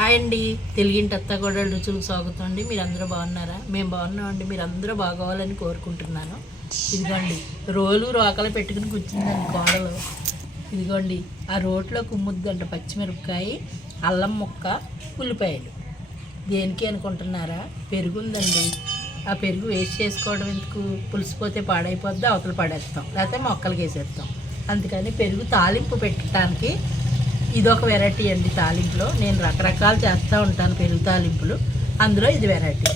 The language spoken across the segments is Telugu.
హాయ్ అండి. తెలుగింటి అత్త కూడా రుచులు స్వాగతం అండి. మీరు అందరూ బాగున్నారా? మేము బాగున్నామండి. మీరు అందరూ బాగోవాలని కోరుకుంటున్నాను. ఇదిగోండి రోలు రోకలు పెట్టుకుని కూర్చుందండి కోడలు ఇదిగోండి ఆ రోట్లో కుమ్ముద్దంట పచ్చిమిరపకాయ అల్లం ముక్క ఉల్లిపాయలు. దేనికి అనుకుంటున్నారా? పెరుగుందండి. ఆ పెరుగు వేస్ట్ చేసుకోవడం ఎందుకు? పులిసిపోతే పాడైపోద్ది అవతల పడేస్తాం. లేకపోతే మొక్కలకి వేసేస్తాం. అందుకని పెరుగు తాలింపు పెట్టడానికి ఇదొక వెరైటీ అండి తాలింపులో. నేను రకరకాలు చేస్తూ ఉంటాను పెరుగు తాలింపులు. అందులో ఇది వెరైటీ.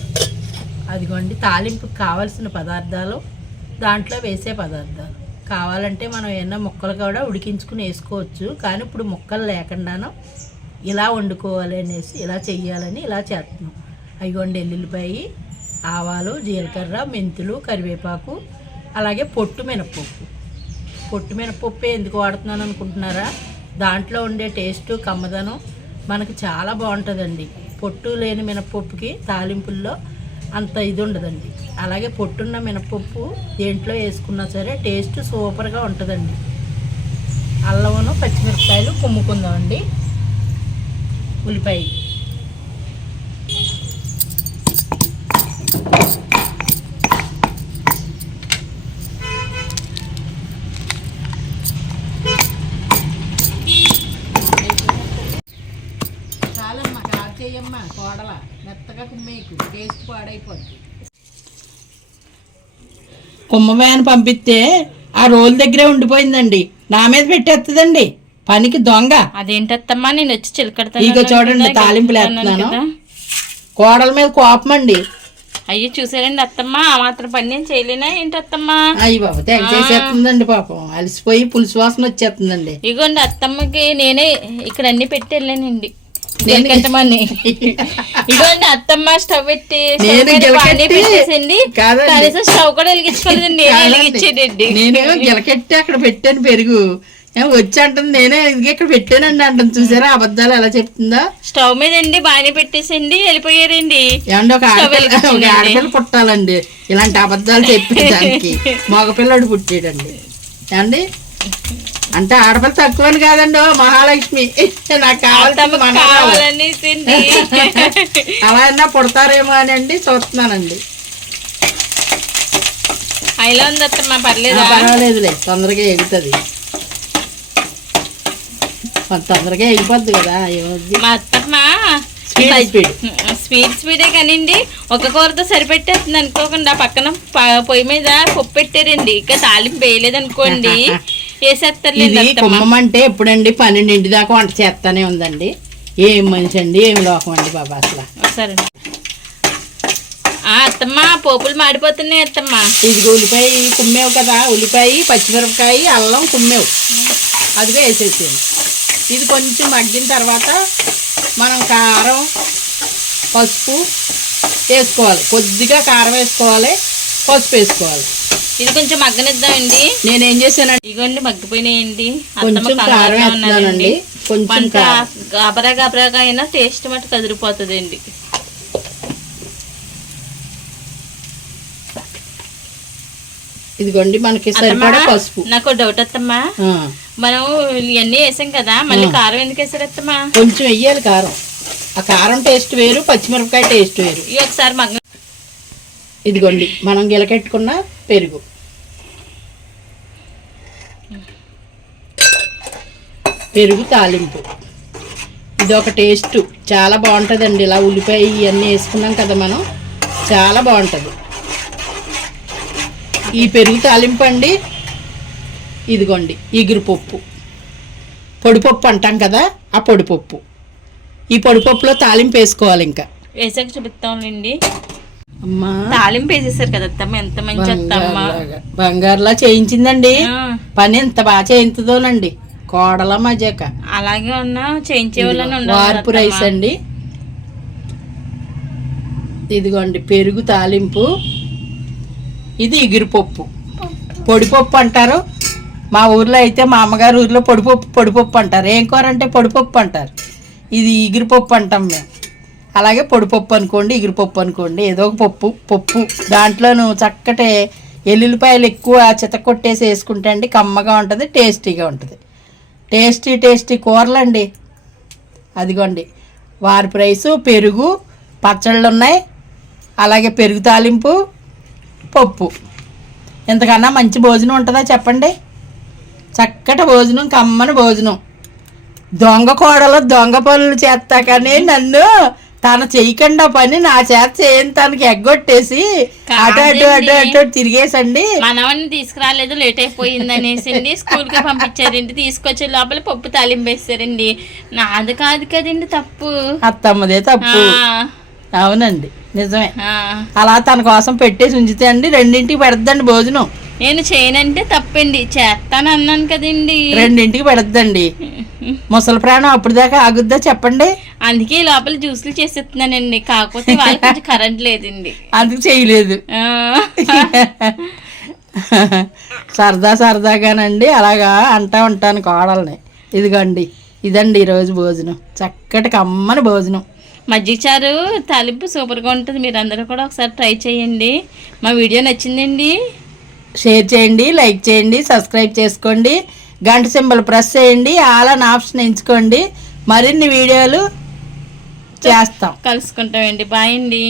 అదిగోండి తాలింపుకి కావాల్సిన పదార్థాలు దాంట్లో వేసే పదార్థాలు. కావాలంటే మనం ఏమన్నా ముక్కలు కూడా ఉడికించుకుని వేసుకోవచ్చు. కానీ ఇప్పుడు ముక్కలు లేకుండాను ఇలా వండుకోవాలి అనేసి ఇలా చెయ్యాలని ఇలా చేస్తున్నాం. అదిగోండి ఎల్లుల్లిపాయి ఆవాలు జీలకర్ర మెంతులు కరివేపాకు అలాగే పొట్టు మినపప్పు పొట్టు మినపప్పు ఎందుకు వాడుతున్నాను అనుకుంటున్నారా? దాంట్లో ఉండే టేస్టు కమ్మదనం మనకు చాలా బాగుంటుందండి. పొట్టు లేని మినపప్పుకి తాలింపుల్లో అంత ఇది ఉండదండి. అలాగే పొట్టున్న మినపప్పు దేంట్లో వేసుకున్నా సరే టేస్ట్ సూపర్గా ఉంటుందండి. అల్లమును పచ్చిమిరపకాయలు కుమ్ముకుందామండి. ఉల్లిపాయ. చేయమ్మా కోడల మెత్తగా కుమ్మేకు టేస్ట్ పాడైపోద్ది. కుమ్మవేని పంపిస్తే ఆ రోల్ దగ్గరే ఉండిపోయిందండి. నా మీద పెట్టేస్తుందండి పనికి దొంగ. అదేంటత్తమ్మా నేను వచ్చి చిలకడతాను ఇగో చూడండి తాలింపులు వేస్తున్నాను. కోడల మీద కోపం అండి అయ్యో చూసారండి అత్తమ్మ ఆ మాత్రం పని నేను చేయలేనా ఏంటి అత్తమ్మా అయ్యి బాబు తెగ చేసేస్తుందండి పాపం. అలసిపోయి పులుసు వాసన వచ్చేస్తుందండి. ఇగోండి అత్తమ్మకి నేనే ఇక్కడ అన్ని పెట్టి వెళ్ళానండి. గెలకట్టమని ఇగోండి అత్తమ్మ స్టవ్ నేను పానీ పెట్టేసింది. కనీసం స్టవ్ కూడా వెలిగించుకోలేదండి నేను. వెలిగించేదండి నేను గిలకెట్టి అక్కడ పెట్టాను పెరుగు. వచ్చి అంటుంది నేనే ఇది ఇక్కడ పెట్టానండి అంటుంది. చూసారా అబద్ధాలు ఎలా చెప్తుందా? స్టవ్ మీద అండి బాగానే పెట్టేసింది వెళ్ళిపోయారండి. ఏమంటే ఒక ఆడపిల్ల పుట్టాలండి. ఇలాంటి అబద్ధాలు చెప్పేదానికి మగపిల్లడు పుట్టాడండి. ఏమండి? అంటే ఆడపిల్ల తక్కువని కాదండి మహాలక్ష్మి. నాకు. కావాలనేసింది అలా అయినా పుడతారేమో అని అండి చూస్తున్నానండి. పర్లేదా? పర్వాలేదులే తొందరగా ఎగుతుంది. తొందరగా ఎగిపోద్ది కదా ఏమవుద్ది మా అత్తమ్మ స్పీడ్ స్పీడ్ కానివ్వండి ఒక కూరతో సరిపెట్టేస్తుంది అనుకోకుండా పక్కన పొయ్యి మీద పప్పు పెట్టారండి. ఇంకా తాలింపు వేయలేదు అనుకోండి వేసేస్తారులేండి ఇది అత్తమ్మ కుమ్మమంటే ఎప్పుడండి పన్నెండింటి దాకా వంట చేస్తానే ఉందండి. ఏం మనిషి అండి ఏం లోకం అండి బాబా అసలు. సరే. అత్తమ్మ పోపులు మాడిపోతున్నాయి అత్తమ్మ. ఇది ఉల్లిపాయ కుమ్మేవు కదా ఉల్లిపాయ పచ్చిమిరపకాయ అల్లం కుమ్మేవు. అదిగా వేసేసాను ఇది కొంచెం మగ్గిన తర్వాత మనం కారం పసుపు వేసుకోవాలి. కొద్దిగా కారం వేసుకోవాలి పసుపు వేసుకోవాలి. ఇది కొంచెం మగ్గనిద్దామండి. నేనేం చేశానండి ఇగోండి మగ్గిపోయినాయండి. అత్తమ్మ కొంచెం కారం కంగారుగా వేస్తున్నానండి. ఉన్నారండి. కొంచెం గాబరా గాబరాగా అయినా టేస్ట్ మటు కదిరిపోతుందండి ఇదిగోండి మనకి సరిపడా పసుపు. నాకు డౌట్ అత్తమ్మా. ఆ, మనం ఇవన్నీ వేసాం కదా మళ్ళీ కారం ఎందుకు వేసారు అత్తమ్మా? కొంచెం వెయ్యాలి కారం. ఆ కారం టేస్ట్ వేరు పచ్చిమిరపకాయ టేస్ట్ వేరు. ఇవి ఒకసారి మగ్గ ఇదిగోండి మనం గిలకెట్టుకున్న పెరుగు. పెరుగు తాలింపు. ఇది ఒక టేస్ట్. చాలా బాగుంటుందండి ఇలా ఉల్లిపాయ ఇవన్నీ వేసుకున్నాం కదా మనం. చాలా బాగుంటుంది. ఈ పెరుగు తాలింపు అండి ఇదిగోండి ఇగురుపప్పు. పొడిపప్పు అంటాం కదా ఆ పొడిపప్పు. ఈ పొడిపప్పులో తాలింపు వేసుకోవాలి ఇంకా. వేసాక చూపిస్తాంలేండి. అమ్మా తాలింపు వేసేసారు కదా అత్తమ్మ ఎంత మంచి అత్తమ్మ. బంగారులా చేయించిందండి. పని ఎంత బాగా చేయించదోనండి. కోడల మజాక. అలాగే ఉన్నా చేయించే వాళ్ళని వార్పు రైస్ అండి. ఇదిగోండి పెరుగు తాలింపు. ఇది ఎగిరిపప్పు పొడిపప్పు అంటారు. మా ఊర్లో అయితే మా అమ్మగారు ఊర్లో పొడిపప్పు పొడిపప్పు అంటారు. ఏం కూర అంటే పొడిపప్పు అంటారు. ఇది ఎగిరిపప్పు అంటాం మేము. అలాగే పొడిపప్పు అనుకోండి ఎగిరిపప్పు అనుకోండి ఏదో ఒక పప్పు పప్పు. దాంట్లోనూ చక్కటి ఎల్లుల్లిపాయలు ఎక్కువ చితకొట్టేసి వేసుకుంటే అండి కమ్మగా ఉంటుంది టేస్టీగా ఉంటుంది. టేస్టీ టేస్టీ కూరలండి. అదిగోండి. వారి ప్రైసు పెరుగు పచ్చళ్ళు ఉన్నాయి అలాగే పెరుగు తాలింపు పప్పు. ఇంతకన్నా మంచి భోజనం ఉంటుందా చెప్పండి? చక్కటి భోజనం కమ్మని భోజనం. దొంగ కోడలు దొంగ పనులు చేస్తా కానీ నన్ను తను చేయకుండా పని నా చేత చేయని తనకి ఎగ్గొట్టేసి అటు అటు అటు అటు తిరిగేసండి. మనవన్ని తీసుకురాలేదు లేట్ అయిపోయింది అనేసి స్కూల్కి పంపించారండి. తీసుకొచ్చే లోపల పప్పు తాలింపు వేస్తారండి నాది కాదు కదండి తప్పు. అత్తమ్మదే తప్పు. అవునండి. నిజమే. అలా తన కోసం పెట్టేసి ఉంచితే అండి రెండింటికి పెడద్దండి భోజనం. నేను చేయనంటే తప్పండి. చేస్తాను అన్నాను కదండి. రెండింటికి పెడద్దండి. ముసలి ప్రాణం అప్పుడు దాకా ఆగుద్దా చెప్పండి? అందుకే లోపల జ్యూసులు చేసేస్తున్నానండి. కాకపోతే వాళ్ళకి కొంచెం కరెంట్ లేదండి. అందుకు చేయలేదు. సరదా సరదాగానండి. అలాగా అంటా ఉంటాను కోడల్ని. ఇదిగోండి ఇదండి ఈరోజు భోజనం. చక్కటి కమ్మని భోజనం. మజ్జిగ చారు తాలింపు సూపర్గా ఉంటుంది. మీరు అందరూ కూడా ఒకసారి ట్రై చేయండి. మా వీడియో నచ్చిందండి? షేర్ చేయండి లైక్ చేయండి సబ్స్క్రైబ్ చేసుకోండి. గంట సింబల్ ప్రెస్ చేయండి. ఆల్ అని ఆప్షన్ ఎంచుకోండి. మరిన్ని వీడియోలు చేస్తాం. కలుసుకుంటామండి. బాయ్ అండి.